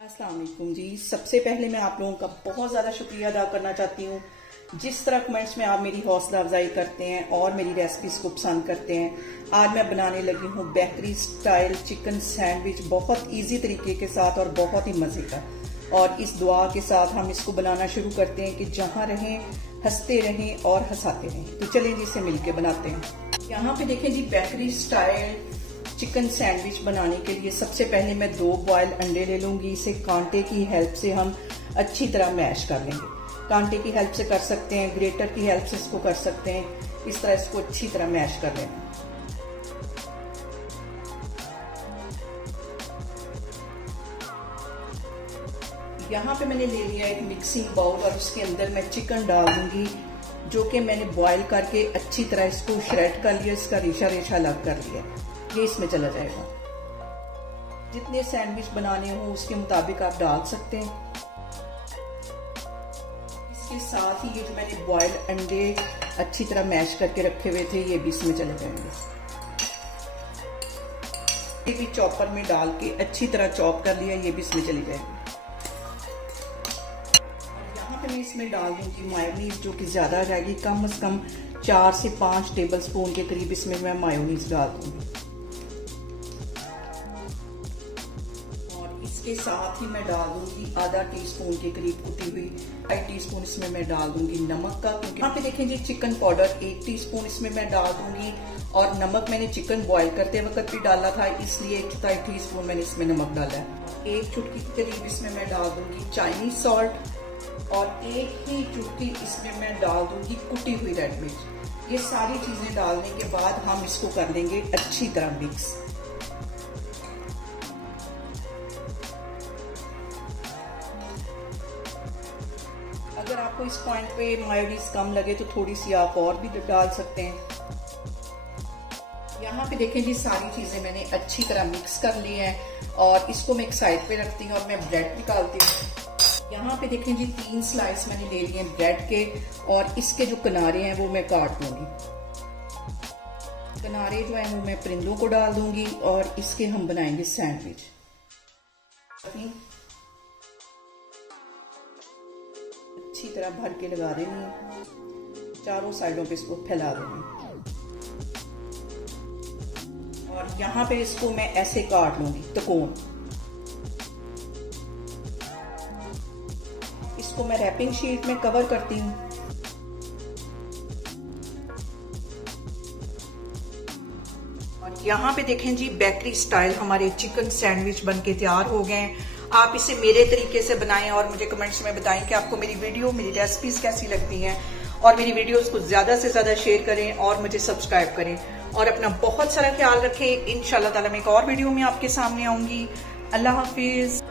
अस्सलाम वालेकुम जी। सबसे पहले मैं आप लोगों का बहुत ज़्यादा शुक्रिया अदा करना चाहती हूँ। जिस तरह कमेंट्स में आप मेरी हौसला अफजाई करते हैं और मेरी रेसिपीज़ को पसंद करते हैं। आज मैं बनाने लगी हूँ बेकरी स्टाइल चिकन सैंडविच, बहुत इजी तरीके के साथ और बहुत ही मज़े का। और इस दुआ के साथ हम इसको बनाना शुरू करते हैं कि जहाँ रहें हंसते रहें और हंसाते रहें। तो चलें जी, इसे मिलके बनाते हैं। यहाँ पे देखें जी, बेकरी स्टाइल चिकन सैंडविच बनाने के लिए सबसे पहले मैं 2 बॉयल अंडे ले लूंगी। इसे कांटे की हेल्प से हम अच्छी तरह मैश कर लेंगे। कांटे की हेल्प से कर सकते हैं, ग्रेटर की हेल्प से इसको कर सकते हैं। इस तरह इसको अच्छी तरह मैश कर लेना। यहाँ पे मैंने ले लिया एक मिक्सिंग बाउल और उसके अंदर मैं चिकन डाल दूंगी, जो कि मैंने बॉयल करके अच्छी तरह इसको श्रेड कर लिया। इसका रेशा रेशा अलग कर लिया, ये इसमें चला जाएगा। जितने सैंडविच बनाने हो उसके मुताबिक आप डाल सकते हैं। इसके साथ ही ये जो मैंने बॉयल अंडे अच्छी तरह मैश करके रखे हुए थे, ये भी इसमें चले जाएंगे। ये भी चॉपर में डाल के अच्छी तरह चॉप कर लिया, ये भी इसमें चली जाएंगे। यहाँ पे मैं इसमें डाल दूंगी मायोनीज, जो कि ज्यादा जाएगी। कम से कम 4 से 5 टेबल स्पून के करीब इसमें मैं मायोनीज डाल दूंगी। इसके साथ ही मैं डाल दूंगी आधा टीस्पून के करीब कुटी हुई, 1 टीस्पून इसमें मैं डाल दूंगी नमक का। क्योंकि यहाँ पे देखें जी, चिकन पाउडर 1 टीस्पून इसमें मैं डाल दूंगी। और नमक मैंने चिकन बॉईल करते वक्त भी डाला था, इसलिए 1 टीस्पून मैंने इसमें नमक डाला है। 1 चुटकी के करीब इसमें मैं डाल दूंगी चाइनीज सॉल्ट और 1 ही चुटकी इसमें मैं डाल दूंगी कुटी हुई रेड मिर्च। ये सारी चीजें डालने के बाद हम इसको कर लेंगे अच्छी तरह मिक्स। अगर आपको इस पॉइंट पे मायोनीज कम लगे तो थोड़ी सी आप और भी डाल सकते हैं। यहाँ पे देखें जी, सारी चीजें मैंने अच्छी तरह मिक्स कर ली हैं और इसको मैं एक साइड पे रखती हूँ और मैं ब्रेड निकालती हूँ। यहाँ पे देखें जी, 3 स्लाइस मैंने ले लिए ब्रेड के और इसके जो किनारे हैं वो मैं काट लूंगी। किनारे जो है वो मैं परिंदों को डाल दूंगी और इसके हम बनाएंगे सैंडविच। अच्छी तरह भर के लगा देनी है, चारों साइडों पे इसको फैला देनी है। और यहाँ पे इसको मैं ऐसे काट लूंगी त्रिकोण। इसको मैं रैपिंग शीट में कवर करती हूँ। और यहाँ पे देखें जी, बेकरी स्टाइल हमारे चिकन सैंडविच बनके तैयार हो गए हैं। आप इसे मेरे तरीके से बनाएं और मुझे कमेंट्स में बताएं कि आपको मेरी वीडियो, मेरी रेसिपीज कैसी लगती हैं। और मेरी वीडियोस को ज्यादा से ज्यादा शेयर करें और मुझे सब्सक्राइब करें। और अपना बहुत सारा ख्याल रखें। इंशाल्लाह ताला मैं एक और वीडियो में आपके सामने आऊंगी। अल्लाह हाफिज।